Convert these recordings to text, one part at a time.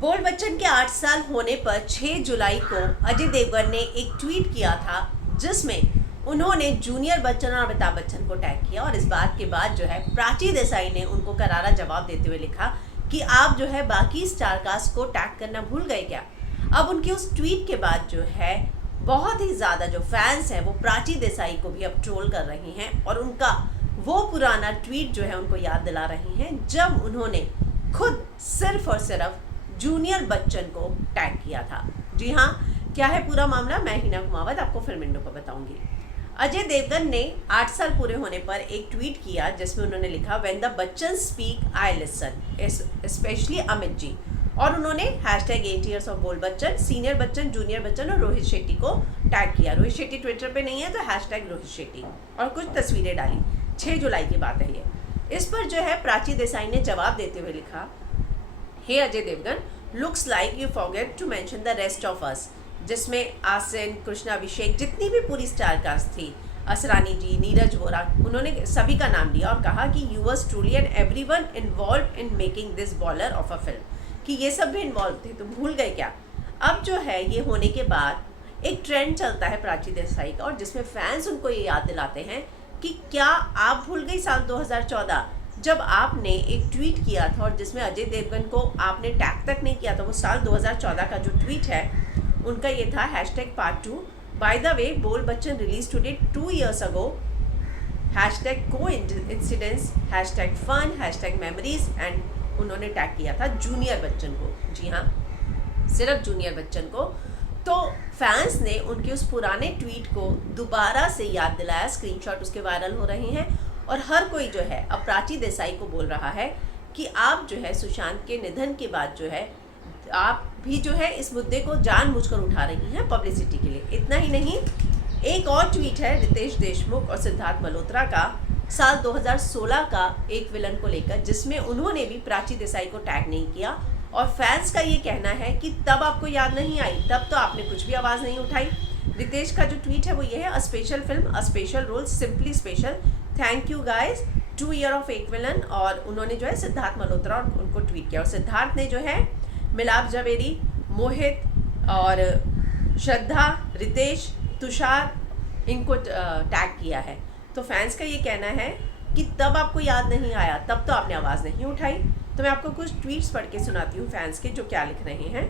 बोल बच्चन के 8 साल होने पर 6 जुलाई को अजय देवगन ने एक ट्वीट किया था जिसमें उन्होंने जूनियर बच्चन और अमिताभ बच्चन को टैग किया। और इस बात के बाद जो है प्राची देसाई ने उनको करारा जवाब देते हुए लिखा कि आप जो है बाकी स्टार कास्ट को टैग करना भूल गए क्या। अब उनकी उस ट्वीट के बाद जो है बहुत ही ज़्यादा जो फैंस हैं वो प्राची देसाई को भी अब ट्रोल कर रही हैं और उनका वो पुराना ट्वीट जो है उनको याद दिला रही हैं जब उन्होंने खुद सिर्फ और सिर्फ जूनियर बच्चन को टैग किया था। जी हाँ, क्या है पूरा मामला मैं हिना कुमावत आपको फिल्म इंडो को बताऊंगी। अजय देवगन ने 8 साल पूरे होने पर एक ट्वीट किया जिसमें उन्होंने लिखा when the Bachchan speak I listen, specially Amit ji. और उन्होंने #8 years of Bol Bachchan, senior Bachchan, junior Bachchan और रोहित शेट्टी को टैग किया। रोहित शेट्टी ट्विटर पे नहीं है तो #रोहित शेट्टी और कुछ तस्वीरें डाली। 6 जुलाई की बात है ये। इस पर जो है प्राची देसाई ने जवाब देते हुए लिखा, hey Ajay Devgan, looks like you forget to mention the rest of us, जिसमें आसिन, कृष्णा, अभिषेक, जितनी भी पूरी स्टार कास्ट थी, असरानी जी, नीरज वोरा, उन्होंने सभी का नाम लिया और कहा कि you was truly and everyone involve in making this bowler of a film, कि ये सब भी इन्वॉल्व थे, तुम भूल गए क्या। अब जो है ये होने के बाद एक ट्रेंड चलता है प्राची देसाई का और जिसमें फैंस उनको ये याद दिलाते हैं कि क्या आप भूल गई साल 2014 जब आपने एक ट्वीट किया था और जिसमें अजय देवगन को आपने टैग तक नहीं किया था। वो साल 2014 का जो ट्वीट है उनका ये था #part 2 बाय द वे बोल Bachchan release today 2 years ago, #coincidence, #fun, #memories and उन्होंने टैग किया था जूनियर बच्चन को। जी हाँ, सिर्फ जूनियर बच्चन को। तो फैंस ने उनके उस पुराने ट्वीट को दोबारा से याद दिलाया, स्क्रीनशॉट उसके वायरल हो रहे हैं और हर कोई जो है अब प्राची देसाई को बोल रहा है कि आप जो है सुशांत के निधन के बाद जो है आप भी जो है इस मुद्दे को जानबूझकर उठा रही हैं पब्लिसिटी के लिए। इतना ही नहीं, एक और ट्वीट है रितेश देशमुख और सिद्धार्थ मल्होत्रा का साल 2016 का एक विलन को लेकर जिसमें उन्होंने भी प्राची देसाई को टैग नहीं किया और फैंस का ये कहना है कि तब आपको याद नहीं आई, तब तो आपने कुछ भी आवाज़ नहीं उठाई। रितेश का जो ट्वीट है वो ये है, a special film, a special role, simply special, thank you guys, 2 year of एक विलन। और उन्होंने जो है सिद्धार्थ मल्होत्रा और उनको ट्वीट किया और सिद्धार्थ ने जो है मिलाप जवेरी, मोहित और श्रद्धा, रितेश, तुषार इनको टैग किया है। तो फैंस का ये कहना है कि तब आपको याद नहीं आया, तब तो आपने आवाज़ नहीं उठाई। तो मैं आपको कुछ ट्वीट्स पढ़ के सुनाती हूँ फैंस के जो क्या लिख रहे हैं।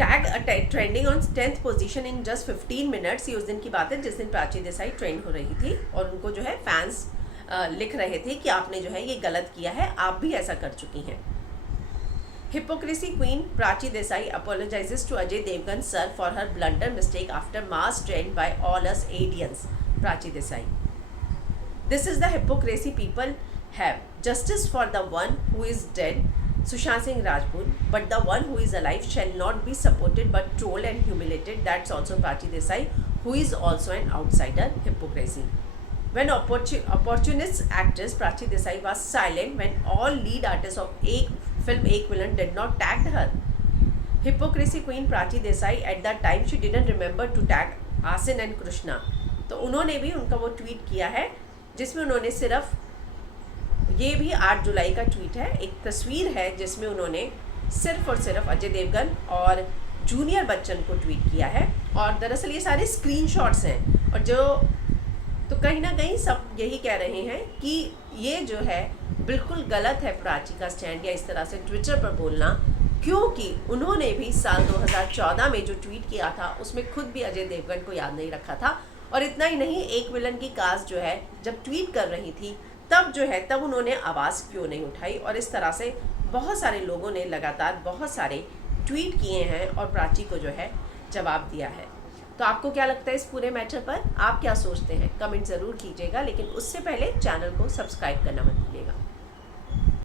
Tag trending on 10th position in just 15 minutes। ये उस दिन की बात है जिस दिन प्राची देसाई ट्रेंड हो रही थी और उनको जो है फैंस लिख रहे थे कि आपने जो है ये गलत किया है, आप भी ऐसा कर चुकी हैं। Hypocrisy queen Prachi Desai apologizes to Ajay Devgan sir for her blunder mistake after mass trend by all us aliens. Prachi Desai. This is the hypocrisy people have. Justice for the one who is dead, Sushant Singh Rajput, but the one who is alive shall not be supported but trolled and humiliated. That's also Prachi Desai, who is also an outsider. Hypocrisy. When opportunist actress Prachi Desai was silent when all lead artists of film Ek Villain did not tag her. Hypocrisy queen Prachi Desai at that time she didn't remember to tag Asin and Krishna. तो उन्होंने भी उनका वो tweet किया है जिसमें उन्होंने सिर्फ, ये भी 8 जुलाई का ट्वीट है, एक तस्वीर है जिसमें उन्होंने सिर्फ और सिर्फ अजय देवगन और जूनियर बच्चन को ट्वीट किया है। और दरअसल ये सारे स्क्रीनशॉट्स हैं और जो तो कहीं ना कहीं सब यही कह रहे हैं कि ये जो है बिल्कुल गलत है प्राची का स्टैंड या इस तरह से ट्विटर पर बोलना, क्योंकि उन्होंने भी साल 2014 में जो ट्वीट किया था उसमें खुद भी अजय देवगन को याद नहीं रखा था। और इतना ही नहीं, एक विलन की कास्ट जो है जब ट्वीट कर रही थी तब उन्होंने आवाज़ क्यों नहीं उठाई। और इस तरह से बहुत सारे लोगों ने लगातार बहुत सारे ट्वीट किए हैं और प्राची को जो है जवाब दिया है। तो आपको क्या लगता है इस पूरे मैटर पर, आप क्या सोचते हैं, कमेंट ज़रूर कीजिएगा। लेकिन उससे पहले चैनल को सब्सक्राइब करना मत भूलिएगा।